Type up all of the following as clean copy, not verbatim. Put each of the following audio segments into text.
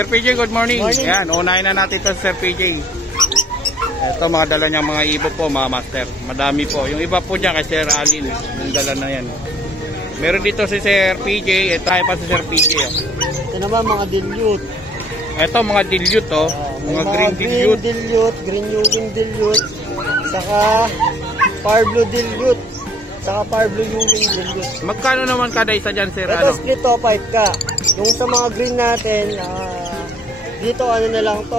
Sir PJ, good morning. Morning. Yan, unahin na natin ito Sir PJ. Ito mga dala niyang mga ibon po mga master. Madami po. Yung iba po dyan kay Sir Alin. Yung dala na yan. Meron dito si Sir PJ. Ito tayo pa si Sir PJ. Oh. Ito naman mga dilute. Ito mga dilute oh. Mga green dilute. Green Ewing dilute. Saka Far Blue dilute. Saka Far Blue Ewing dilute. Magkano naman kada isa dyan Sir? Ito split to 5 ka. Yung sa mga green natin, dito ano na lang to,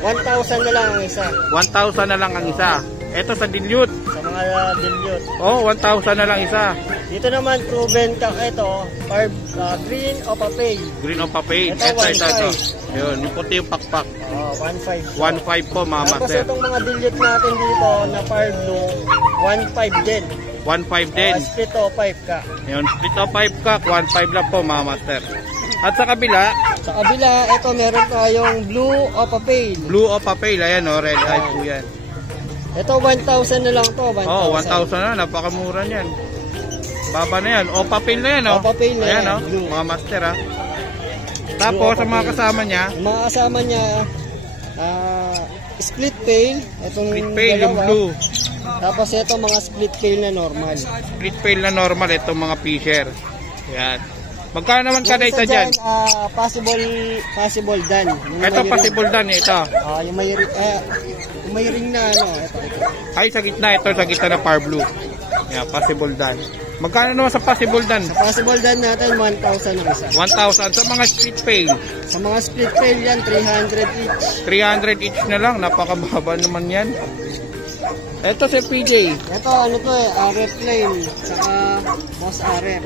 1,000 na lang ang isa. 1,000 na lang ang isa. Ito sa dilute. Sa mga dilute. Oh, 1,000 na lang isa. Dito naman proven ka ito, green o papay. Green o papay. Ito. Yun, yung puti yung pakpak. 1,500. 1,500 po mga Tapos master. itong mga dilute natin dito na far blue, 1,500 din. 1,500 din. Split o 5 ka. Yun, split o 5 ka, 1,500 lang po mga master. At sa kabila, Sa kabila, ito meron tayong blue o papay. blue o papel, ayan o, red eye po yan. Ito 1,000 na lang to, 1,000. Oh, 1,000 na, napakamura niyan. Baba na yan, o papel na yan o. O, papel na ayan yan, o, blue. mga master ha. Tapos sa mga kasama niya, Yung mga kasama niya, split pail, itong split pail yung dalawa. blue. Tapos ito mga split pail na normal. Split pail na normal, itong mga fisher. Ayan. Magkano naman kada Yung isa dyan? possible done. Yung Ito may possible dan ito. yung may ring na ano, ito. Ay, sa gitna, ito sa gitna na par blue. Ayan, possible dan. Magkano naman sa possible dan? Possible done natin 1,000 ang isa. 1,000 sa mga split pail. Sa mga split pail yan, 300 each. 300 each na lang, napakababa naman yan. Ito si PJ, Ito ano to RF line, saka boss RF.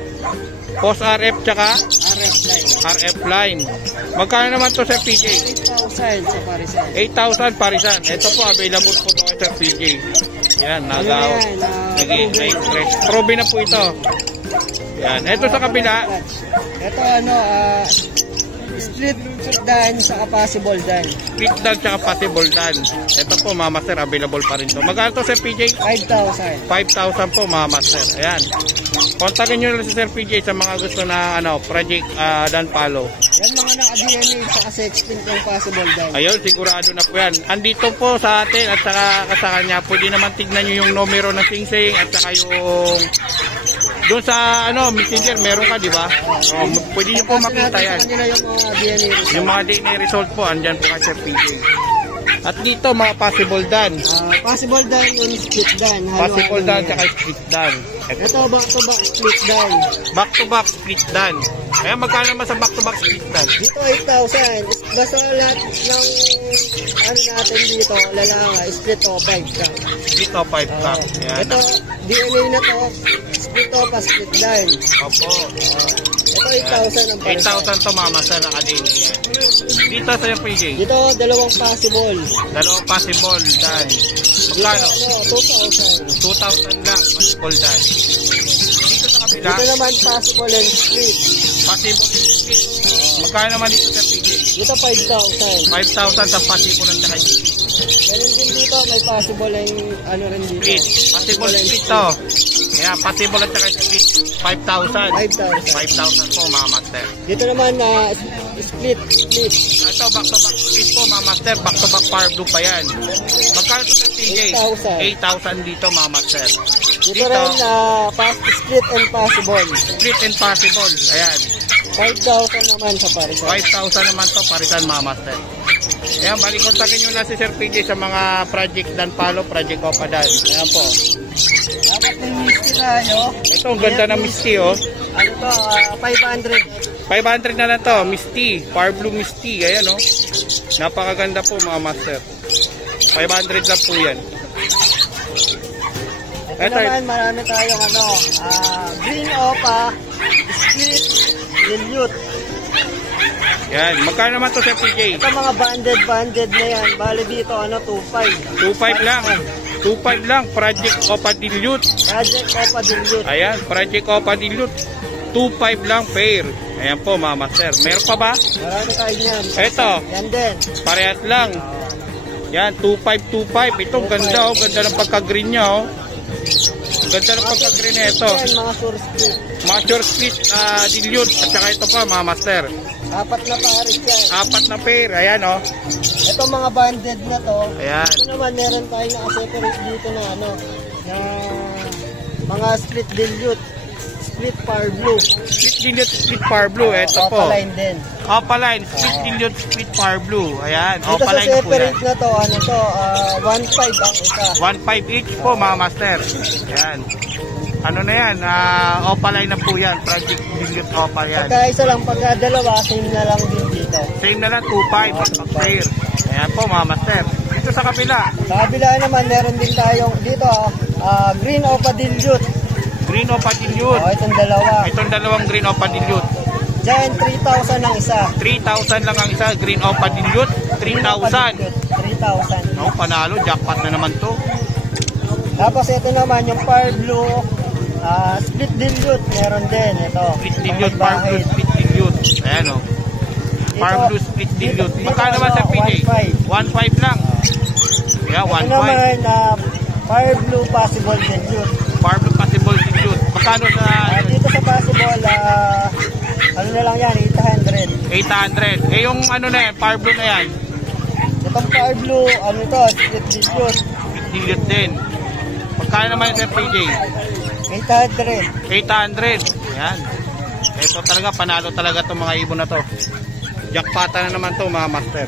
Post RF tsaka RF line. RF line. Magkano naman to sa PJ? 8,000 sa parisan. 8,000 parisan. Ito po, available po to kay Sir PJ. Yan, Ano nagaw. yan? Nag-i-fresh. Probe na po ito. Yan, ito sa kabila. Ito ano, split dan saka possible dan. Split dan tsaka possible dan. Ito po, mga master, available pa rin to. Magkano to Sir PJ? 5,000. 5,000 po mga master. Ayan. Kontakin nyo lang si Sir PJ sa mga gusto na project dan palo. Yan mga naka-DNA saka sextant ng possible dan. Ayun, sigurado na po yan. Andito po sa atin at saka sa kanya, pwede naman tignan nyo yung numero ng Sing-Sing at saka yung doon sa messenger, meron ka, di ba? Pwede nyo po makita yan. Yung mga DNA result. Yung mga DNA result po, andyan po kay Sir PJ. At dito, mga possible dan. Possible dan yung split dan. Possible dan tsaka split dan. Ito back-to-back split dan. Back to back split dan. Ayan, magkano naman sa back to back split dan? Dito 8,000. Basta lahat ng natin dito, lalanga, split o 5 ka. Split o 5 pack. Ayan. Ito, DNA na to, split o pa split dan. Opo. Ito 8,000 ang parisan. 8,000 to mama sa nakadin. Dito sa yung PJ. Dito, dalawang possible. Dalawang possible dan. Dito, Magkano? 2,000. 2,000 lang possible dan. Dito sa kabila, Dito naman possible and split. possible split. Magkano naman dito sa PJ? Dito 5,000. 5,000 sa possible at saka split. Ganun din dito, may possible and rin dito. Possible split to. Kaya possible at saka split. 5,000. 5,000. 5,000 po mga master. Dito naman split. Ito back to back split po mga master. Back to back power blue pa yan. Magkano to sa PJ? 8,000 dito mga master. Dito rin split and possible. Split and possible. Ayan. 5,000 naman sa parisan. 5,000 naman to parisan mga master. Ayan, balik kontakin nyo lang si Sir PJ sa mga project dan palo, project Opa Dan. Ayan po. Dapat ng misty tayo. Ito, ang ganda ng Misty oh. Ano to, 500. 500 na lang to, Misty. Power Blue Misty. Ayan oh. Napakaganda po mga master. 500 lang po yan. Ito naman, marami tayong green opa, split, dilute. Yan, magkano naman to sa PJ? Ito mga banded na yan. Bali dito, 2,500. 2,500 lang. 2,500 lang. Project Opa Dilute. Project opa dilute. Ayan, Project Opa Dilute. 2,500 lang pair. Ayan po mga master. Meron pa ba? Marami tayo yan. Ito, Yan din. parehas lang. Yan, 2,525. Ito, ganda oh. Ganda ng pagka-green niya oh. Ganda ng pagka-green na ito. Yan, mga sure split. Mga short split dilute. At saka ito pa mga master. 4 na pares yan. 4 na pair. Ayan, oh. Ito mga banded na to. Ayan. Ito naman, meron tayo naka-separate dito na ano, na mga split dilute. Split par blue. Split dilute, split par blue. Ito po. Opaline din. Opaline, split dilute, split par blue. Ayan, Dito sa opaline na po yan. separate na to, ano to, 1.5 ang isa. 1.5 each po mga master. Ayan. Ano na yan? Opaline na po yan. Project dilute opal yan. Pagka isa lang, pagka dalawa, same na lang din dito. Same na lang, 2.5 ang pair. Ayan po mga master. Dito sa kabila. Sa kabila naman, meron din tayong dito, green opa dilute. Green opa dilute. Itong dalawa. Itong dalawang green opa dilute. Diyan, 3,000 ang isa. 3,000 lang ang isa. Green opa dilute. 3,000. 3,000. No, panalo. Jackpot na naman to. Tapos ito naman, yung par blue, split dilute, meron din. Ito. Split dilute, par blue, split dilute. Ayan o. Par blue, split dilute. Magkano naman sa PJ? 1.5 lang. Yeah, 1.5. Ito naman, par blue possible dilute. Par blue possible dilute. Magkano sa... Dito sa possible, ano na lang yan, 800. 800. Eh yung ano na yan, par blue na yan. Itong par blue, ano to, split dilute. Split dilute din. Magkano naman sa PJ? 800. 800. Yan. Ito talaga, panalo talaga itong mga ibon na to. Jackpota na naman to mga master.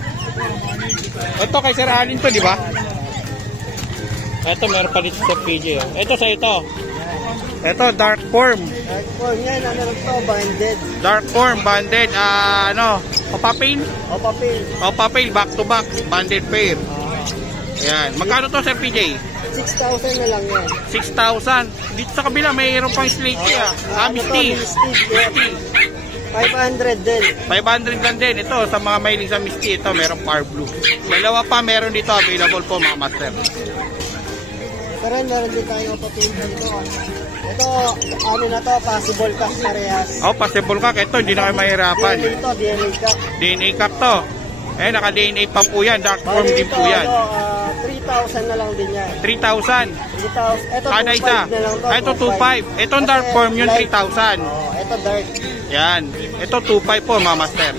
Ito kay Sir Alin to, di ba? Ito meron pa dito sa PJ. Oh. Ito sa ito. Ito, dark form. Dark form yan, ano lang to, banded. Dark form, banded. Ano, opapil? Opapil. Opapil, back to back. Banded pair. Ayan. Magkano to Sir PJ? 6,000 na lang yan. 6,000. Dito sa kabila, mayroon pang slaky. Misty. Misty. 500 din. 500 lang din. Ito, sa mga mahilig sa Misty, ito, meron par blue. Dalawa pa, meron dito. Available po mga master. Ito rin, meron din tayo opapil dito. Ito, ano na to, possible cash parehas. Oh, possible ka. Ito, hindi na kayo mahirapan. DNA to, DNA ka. DNA cup to. Eh, naka-DNA pa po yan. Dark form din po yan. 3,000 na lang din yan. 3,000. 3,000. Ito, Kada 2,500 isa. na lang to. Ito, 2,500. Itong dark form yun, 3,000. Ito dark. Yan. Ito, 2,500 po, mga master.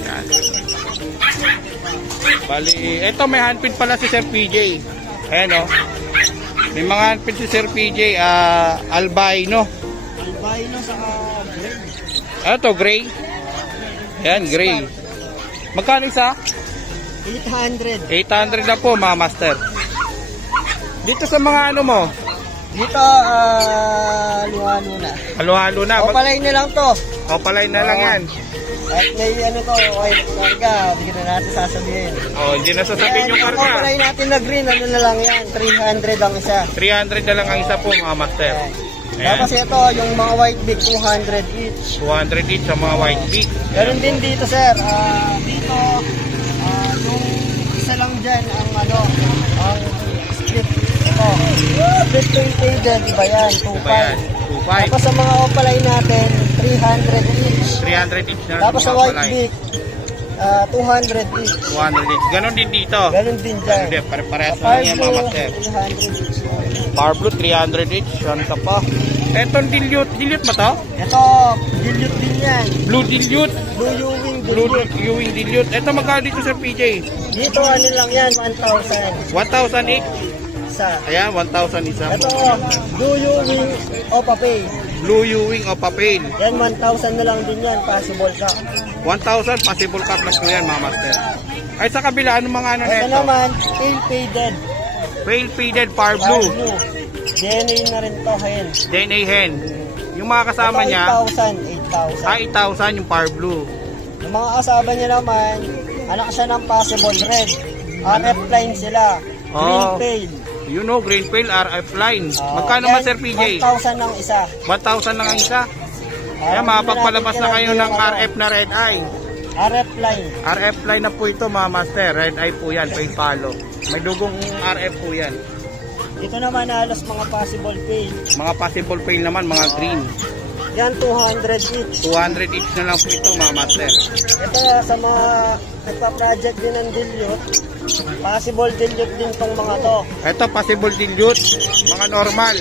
Yan. Bali, ito may handpin pala si Sir PJ. Ayan, o. May mga handpin si Sir PJ. Albino. Albino sa gray. Ito, gray. Yan, gray. Magkano isa? 800. 800 na po mga master. Dito sa mga ano mo? Dito, halo-halo na. Halo-halo na. Opaline na lang to. Opaline na lang yan. At may ano to, white karga, hindi na natin sasabihin. Oh, hindi na sasabihin yung karga. Opaline natin na green, ano na lang yan, 300 ang isa. 300 na lang ang isa po mga master. Ayan. Tapos ito, yung mga white beak, 200 each. 200 each sa mga white beak. Ganun din dito, sir. Dito, yung isa lang dyan, ang ano, ang split. Ito, split painted, iba yan, 2.5. Tapos sa mga opaline natin, 300 each. 300 each na. Tapos sa white beak, 200 each. 200 each. Ganon din dito. Ganun din dyan. Ganun din, pare-parehas na yan mga master. 300 each. Power blue, 300 each. Yan ka pa. Etong dilute. Dilute ba to? Ito, dilute din yan. Blue dilute. Blue Ewing Blue dilute. Ewing dilute. Ito magkano dito Sir PJ? Dito, ano lang yan, 1,000. 1,000 each. Isa. Ayan, 1,000 isa. Ito, Blue Ewing Opapay. Blue Ewing o papel. Yan, 1,000 na lang din yan, possible ka. 1,000 possible cut na po yan mga master. Ay sa kabila, anong mga ano Ito neto? naman, pale faded. Pale faded par blue. DNA na rin to, hen. DNA hen. Yung mga kasama Ito, niya, 8,000. 8,000 yung par blue. Yung mga kasama niya naman, anak siya ng possible red. RF line sila. Green Oh. pale. You know, green pale RF line. Magkano ba Sir PJ? 1,000 ang isa. 1,000 lang ang isa. Kaya makapagpalabas na kayo ng RF na red eye. RF line. RF line na po ito mga master. Red eye po yan, pale palo. May dugong RF po yan. Ito naman halos mga possible pale. Mga possible pale naman, mga green. Yan 200 each. 200 each na lang po ito mga master. Ito sa mga nagpa-project din ng dilute. Possible dilute din tong mga to. Ito, possible dilute. Mga normal.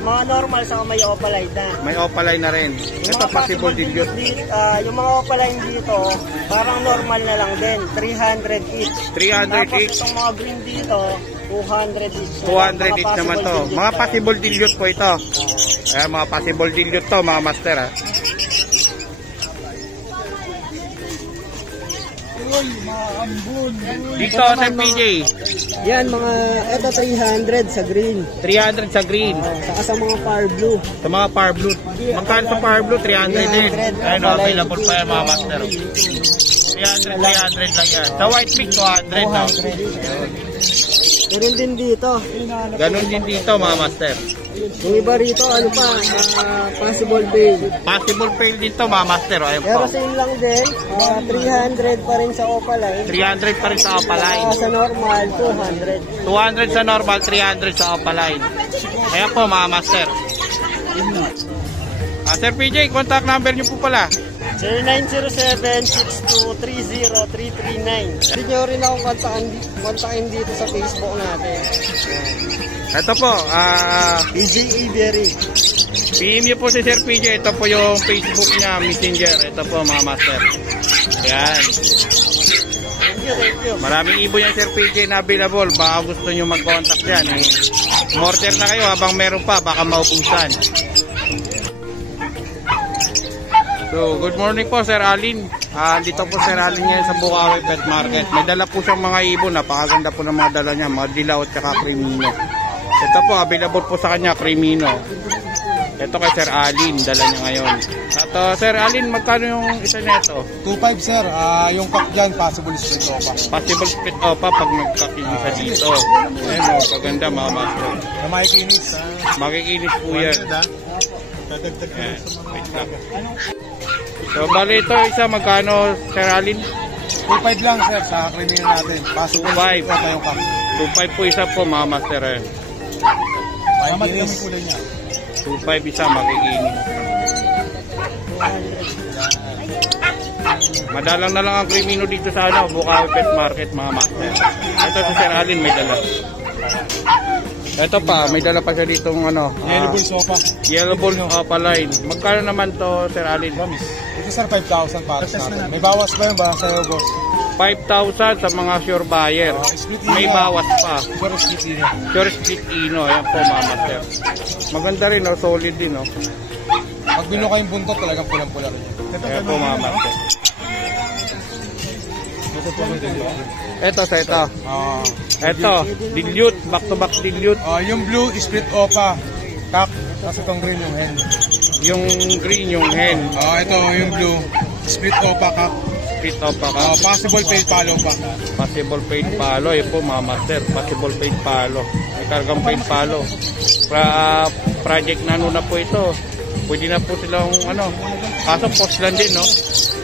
Mga normal sa may opaline na. May opaline na rin. Ito, possible dilute. Yung mga opaline dito, parang normal na lang din. 300 each. 300 Tapos each. itong mga green dito, 200 each. 200 each naman to. Mga possible dilute po ito. Ayan, mga possible dilute to, mga master ha. Dito, Sir PJ. Yan, ito 300 sa green. 300 sa green. Saka sa mga power blue. Sa mga power blue. Magkano sa power blue? 300 din. Ayun, available pa yan mga master. 300 lang yan. Sa white mix, 200 no? Ganun din dito. Ganun din dito mga master. Yung iba rito, possible fail. Possible fail din to mga master. Ayun po. Pero same lang din, 300 pa rin sa opaline. 300 pa rin sa opaline. Sa normal, 200. 200 sa normal, 300 sa opaline. Ayan po mga master. Sir PJ, contact number nyo po pala. 0907-6230-339. Hindi nyo rin ako kontakin dito sa Facebook natin. Ito po, PJ Avery. PM nyo po si Sir PJ. Ito po yung Facebook niya, Messenger. Ito po mga master. Ayan. Thank you. Maraming ibon yan Sir PJ na available. Baka gusto nyo mag-contact yan. Mortar na kayo habang meron pa. Baka maubusan. So, good morning po Sir Alin. Dito po Sir Alin yan sa Bukawi Pet Market. May dala po siyang mga ibon. Napakaganda po ng mga dala niya. Mga dilaw at saka crimino. Ito po, available po sa kanya, crimino. Ito kay Sir Alin, dala niya ngayon. At Sir Alin, magkano yung isa nito? 2.5 sir, yung pack dyan, possible split opa. Possible split opa pag nagkakinisa dito. Ayan o, paganda mga master. Na makikinis. Makikinis po yan. Dadagdag ko sa mga So, bali ito, isa magkano Sir Alin? 2.5 lang sir, sa criminal natin. Possible 2.5. split opa yung pack. 2.5 po isa po mga master. Makikinis. Kulay niya. 2.5 isa, makikinis. Madalang na lang ang crimino dito sa Bukawi Pet Market mga master. Ito si Sir Alin may dala. Ito pa, may dala pa siya dito Yellow Bull sopa. Yellow Bull opaline. Magkano naman to Sir Alin? Ito sir, 5,000 para sa natin. May bawas pa yun ba sa boss? 5,000 sa mga sure buyer. May bawas pa. Sure split ino. Sure split ino. Ayan po mga master. Maganda rin, solid din. Pag binuo kayong buntot, talagang pulang-pula rin. Ayan po mga master. Ito sa ito. Ito, dilute, back to back dilute. Yung blue, split opa. Kak, tapos itong green yung hen. Yung green, yung hen. Ito yung blue, split opa kak. Split opa ka. Possible paid follow pa. Possible paid palo. Ayan po mga master, possible paid palo. May kargang paid palo. Project na na po ito. Pwede na po silang kaso post lang din, no?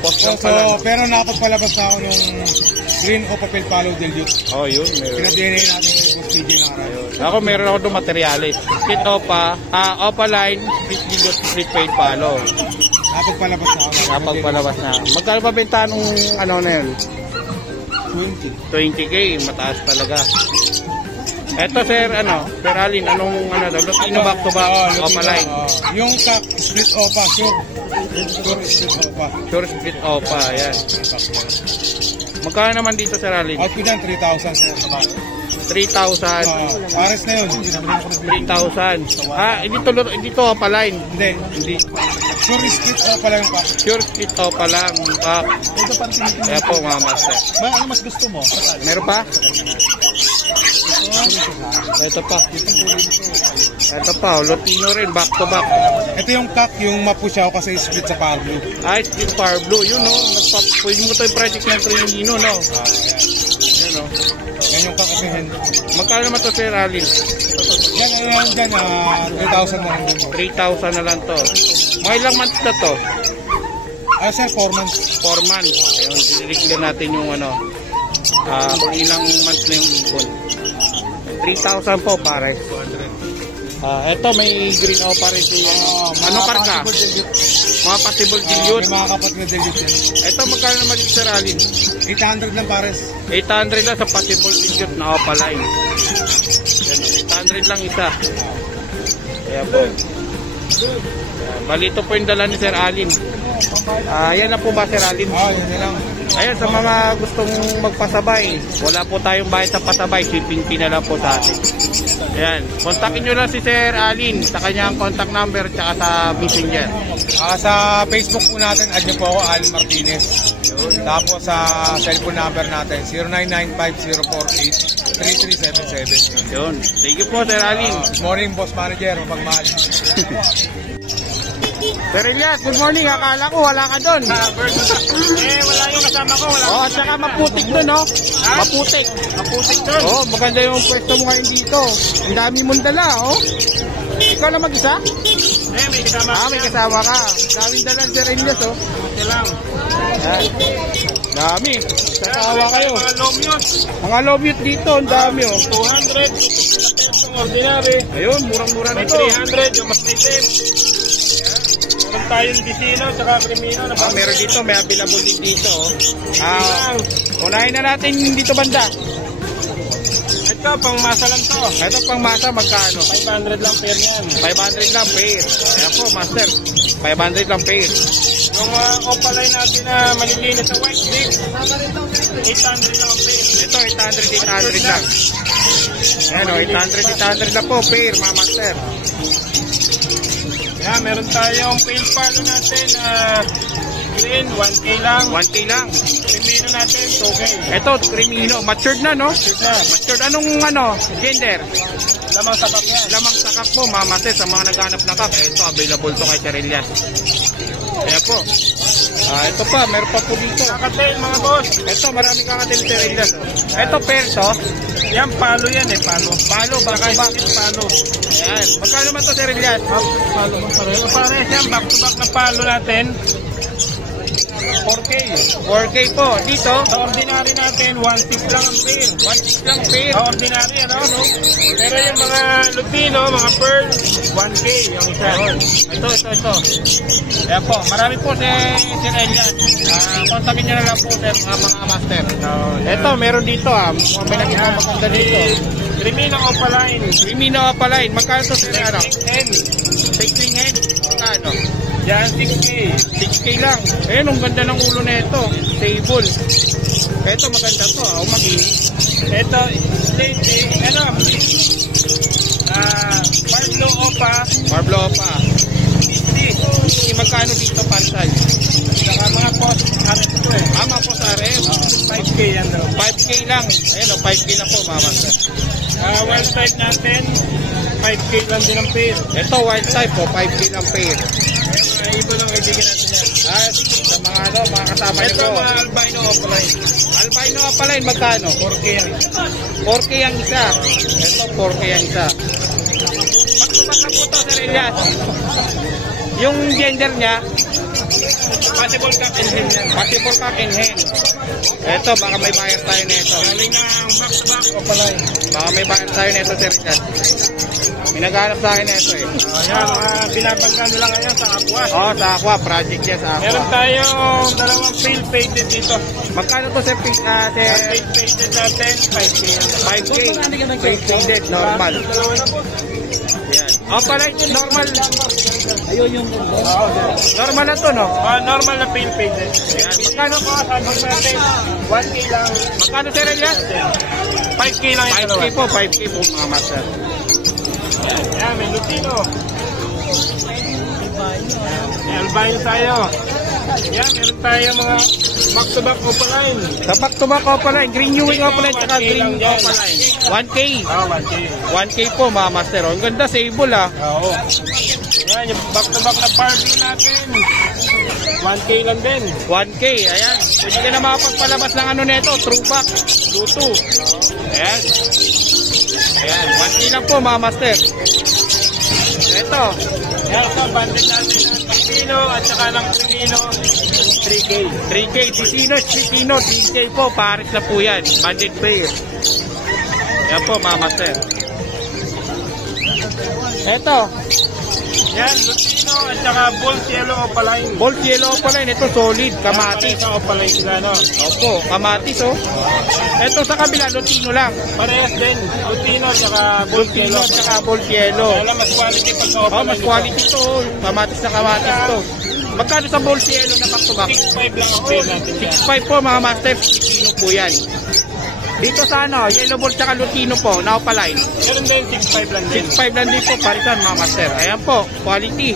Post lang pala. Pero napagpalabas na ako nung green o papel follow dilute. Yun. Pinag-DNA natin kay Boss PJ na araw. Ako meron ako itong materialis. Split opa, opa line, split dilute, split paid palo. Napagpalabas na ako. Napagpalabas na. Magkano ba benta nung na yun? 20. 20k, mataas talaga. Eto Sir Alin, anong back to back opa line? Yung split opa, sure split opa. Sure split opa, ayan. Magkano naman dito Sir Alin? Output yan, 3,000 sir. 3,000. Pares na yun. 3,000. Hindi to opa line. Hindi. Sure split opa lang pa. Sure split opa lang. Kaya po mga master. Ano mas gusto mo? Meron pa? Ito pa, Lutino rin, back to back. Ito yung kak, yung mapusyaw kasi split sa power blue. Split power blue, yun pwede mo ito yung project ng Trinino, no? Yan Yan yung kak kasi hen. Magkano naman to Sir Alin? Yan, 3,000 na lang din. 3,000 na lang to. Mga ilang months na to? Sir, 4 months. 4 months. Ayun, dinideclare natin yung kung ilang months na yung ibon. 3,000 po pare. Ito may green opa rin si ano karga? Mga possible dilute. May mga kapat na dilute yan. Ito magkano naman dito Sir Alin? 800 lang pares. 800 lang sa possible dilute na opa line. Yan, 800 lang isa. Kaya po. Balito po yung dala ni Sir Alin. Yan na po ba Sir Alin? Yan na lang. Ayan, sa mga gustong magpasabay, wala po tayong bayad sa pasabay, shipping fee na lang po sa atin. Ayan, kontakin nyo lang si Sir Alin sa kanyang contact number tsaka sa messenger. Sa Facebook po natin, add nyo po ako, Alin Martinez. Tapos sa cellphone number natin, 0995-048-3377. Yun, thank you po Sir Alin. Good morning, Boss Manager. Magmahal. Sir Elias, good morning. Akala ko wala ka doon. Wala yung kasama ko. Oh, at saka maputik doon, no? Maputik. Maputik doon. Oh, maganda yung pwesto mo ngayon dito. Ang dami mong dala, oh. Ikaw lang mag-isa? May kasama ko. May kasama ka. Daming dala Sir Elias, oh. Ito lang. Yan. Dami. Sakawa kayo. Mga lomyot. Mga lomyot dito, ang dami, oh. 200. Yung ordinary. Ayun, murang-mura May nito. 300. Yung mas native. Meron tayong disino tsaka krimino. Meron dito, may available din dito, oh. Unahin na natin dito banda. Ito, pang masa lang to. Ito pang masa, magkano? 500 lang pair yan. 500 lang pair. Ayan po, master. 500 lang pair. Yung opaline natin na malilinis sa white stick, 800 lang ang pair. Ito, 800 lang. Ayan o, 800 lang po pair, mga master. Yan, meron tayong pail palo natin na green, 1K lang. 1K lang. Krimino natin, 2K. Ito, Crimino. Matured na, no? Shoot na. Matured. Anong, gender? Lamang sapak yan. Lamang sakak po, mga master, sa mga naghanap na kak. Ito, available to kay Sir Elias. Kaya po. Ito pa, meron pa po dito. Kakatail mga boss. Ito, maraming kakatil Sir Elias. Ito, pair to. Yan, palo yan eh, palo. Palo, baka Palo. Ayan. Magkano man to Sir Elias? Palo ba pareho? Pares yan, back to back na palo natin. 4K. 4K po. Dito, Sa ordinary natin, 1.6 lang ang pair. 1.6 lang pair. Sa ordinary, ano? Pero yung mga lupino, mga pearl, 1K yung isa. Ito. Kaya po, marami po si Sir Elias. Kontakin nyo na lang po sir, mga master. Ito, meron dito may nakita maganda dito. Crimino opaline. Crimino opaline. Magkano to sir? Ano? 6N. Taking head. Magkano? Yan, 6K. 6K lang. Ayun, ang ganda ng ulo na ito. Stable. Ito, maganda to. Makinis. Ito, lady, ano? Pablo Opa. Marblo pa. Magkano dito pansal? Saka mga post, harap ito eh. Ama po sa RF. 5K yan daw. 5K lang. Ayan o, 5K lang po mga master. Wild type natin, 5K lang din ang pair. Ito, wild type po. 5K lang pair. Ibo lang ibigin natin yan. At sa mga mga kasama Ito, nyo. mga albino opaline. Albino opaline, magkano? 4K yan. 4K ang isa. Ito, 4K ang isa. Magtubat na po ito, Sir Elias. Yung gender niya, Possible cock and hen yan. possible cock and hen. Ito, baka may buyer tayo nito. Galing ng back to back opaline. Baka may buyer tayo nito, Sir Elias. May naghanap sa akin nito eh. Ayan, binabangga nila ngayon sa Aqua. Sa Aqua, project yan sa Aqua. Meron tayong dalawang field painted dito. Magkano to, Sir? Field painted natin, 5K. 5K. Painted, normal. Dalawa na po. Yan. Opaline, normal. Normal na to, no? Normal na field painted. Yan. Magkano po? Sabag natin, 1K lang. Magkano, Sir Elias? 5K lang yung 5K dalawa. po, 5K po mga master. Ayan, may lutino. May albino tayo. Ayan, meron tayo mga back-to-back opaline. Sa back-to-back opaline, green Ewing opaline, tsaka 1K green lang yan. opaline. 1K. 1K. 1K po mga master. Ang ganda, sable Oo. Ayan, yung back-to-back na party natin. 1K lang din. 1K, ayan. Pwede ka na makapagpalabas ng ano nito, true back, Bluetooth. Ayan. Ayan, 1K lang po mga master. Ito, Ayan, ito, bandit natin ng Pacino at saka ng Crimino, 3K. 3K, Ticino, 3K po, pares na po yan. Banded pair. Ayan po mga master. Ito, Yan, Lutino at saka Bulls Yellow Opaline. Bolt Yellow pala yun. Ito solid, kamatis. Sa Opaline sila, no? Opo, kamatis oh. Ito sa kabila, Lutino lang. Parehas din. Lutino at saka Bulls Lutino Yellow. at saka Bolt Yellow. Kaya lang mas quality pag sa Oh, Opaline. mas quality to. Kamatis na kamatis to. Magkano sa Bolt Yellow na back to back? 6.5 lang ang pay natin yan. 6.5 po mga master, Lutino po yan. Dito sa ano, Yellow Bolt tsaka Lutino po, na Opaline. Meron din 6.5 lang din. 6.5 lang din po, parisan mga master. Ayan po, quality.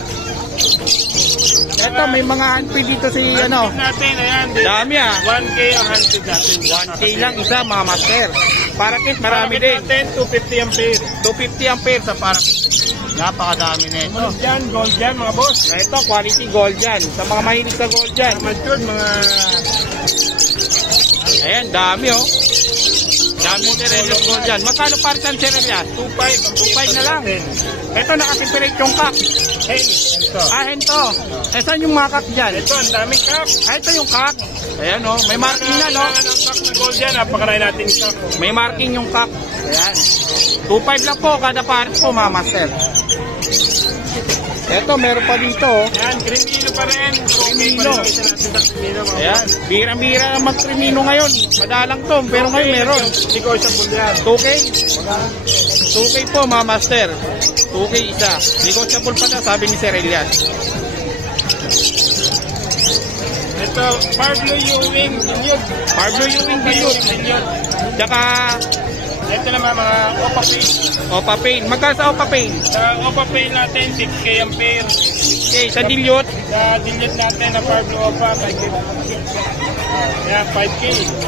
Ito, may mga handpid dito si ano. Natin, ayan. Din. Dami ah. 1K ang handed natin. 1K lang isa mga master. Parakit, marami din. natin, 250 ang pair. 250 ampere sa parakit. Napakadami na ito. Gold yan, mga boss. Ito, quality gold yan. Sa mga mahilig sa gold yan. Matured, mga... Ayan, dami oh. Dami mo Serelias gold yan. Magkano parisan Serelias? 2.5 na lang. Ito, nakapipirit yung kak. Hen, ito. Hento. Eh, saan yung mga kak dyan? Ito, ang daming cup. Ito yung kak. Ayan oh, may marking na no. Kailangan ng cup na gold yan. Napakaray natin yung cup. May marking yung kak. Ayan. 2.5 lang po kada pares po mga master. Ito, meron pa dito oh. Yan, Crimino pa rin. Crimino. Isa natin sa Crimino, mga Ayan, bira-bira naman Crimino ngayon. Madalang to, pero ngayon meron. Negotiable yan. 2K? 2K po mga master. 2K isa. Negotiable pa na, sabi ni Sir Elias. Ito, Pablo Ewing, Binyod. Pablo Ewing Binyod. Tsaka Ito naman mga Opa Pain. Opa Pain. Magkano sa Opa Pain? Sa Opa Pain natin, 6K ang pair. Okay, sa Dilute. Sa Dilyot natin na Pablo Opa, 5K. Yan, 5K.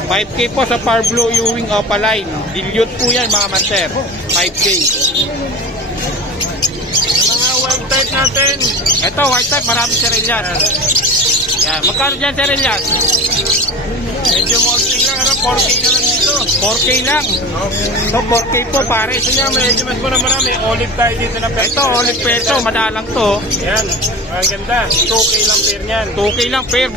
5K po sa Pablo Ewing Opaline. Dilute po yan mga master. 5K. Yung mga wild type natin, Ito, white type. Marami Sir Elias. Yan. Magkano dyan Sir Elias? medyo molting lang, 4K na lang dito. 4K lang. So 4K po pare. Ito niya, medyo mas muna marami. Olive tayo dito na peso. Ito, olive peso. Madalang to. Yan, ang ganda. 2K lang pair niyan. 2K lang pair.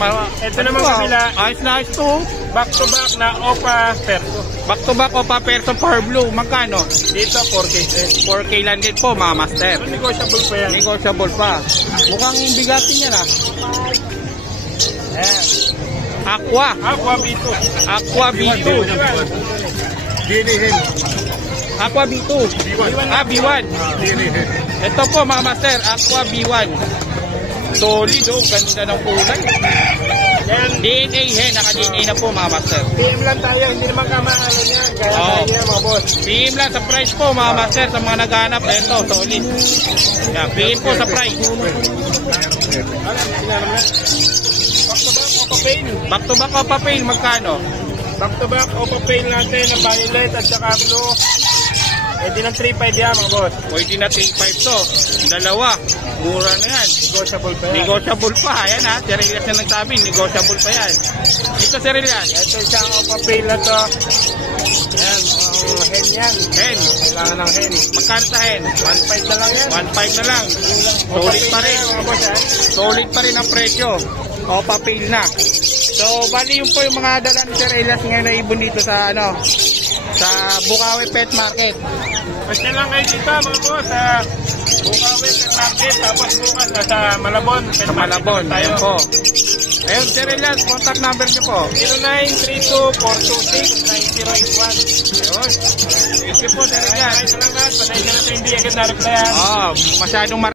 Ito naman kabila, Ayos na ayos to. back to back na Opa Perso. Back to back o pa pair sa Power Blue. Magkano? Dito, 4K din. 4K lang din po mga master. So, negotiable pa yan. Negotiable pa. Mukhang bigatin yan ah. Ayan. Aqua. Aqua B2. Aqua B2. Aqua B2. Ah, B1. Ito po mga master. Aqua B1. Solid oh. Ganda ng kulay. Yan, DNA hen. Naka-DNA na po mga master. PM lang tayo. Hindi naman kamahalo niyan. Kaya Oo. tayo niya, mga boss. PM lang sa price po mga master. Sa mga naghahanap. Ito, solid. Yan, PM po sa price. Ano, sinaram na? Back to back, Opa Pain. Back to back o pa pain. Magkano? Back to back, Opa Pain natin na violet at saka blue. Pwede ng 3.5 yan, mga boss. Pwede na 3.5 to. Dalawa. Mura na yan. Negotiable pa yan. Negotiable pa. Ayan ha. Sir Elias na nagsabi. Negotiable pa yan. Ito Sir Elias. Ito isang Opa Pain na to. Yan, ang hen yan. Hen. Kailangan ng hen. Magkano sa hen? 1.5 na lang yan. 1.5 na lang. Opa Solid Pain pa na rin. yan, mga boss. Solid pa rin ang presyo. O papel na. So, bali yung po yung mga dala ni Sir Elias ngayon na ibon dito sa ano, sa Bukawi Pet Market. Basta lang kayo dito, mga boss, sa Bukawi Pet Market. Tapos bukas nasa Malabon. Pet Sa Market Malabon. tayo. Ayun po. Ayun, Sir Elias, contact number niyo po. 0932-426-9081. Ayun. Thank you po, Sir Elias. Salamat. Pasensya na sa hindi agad na-replyan. Masyadong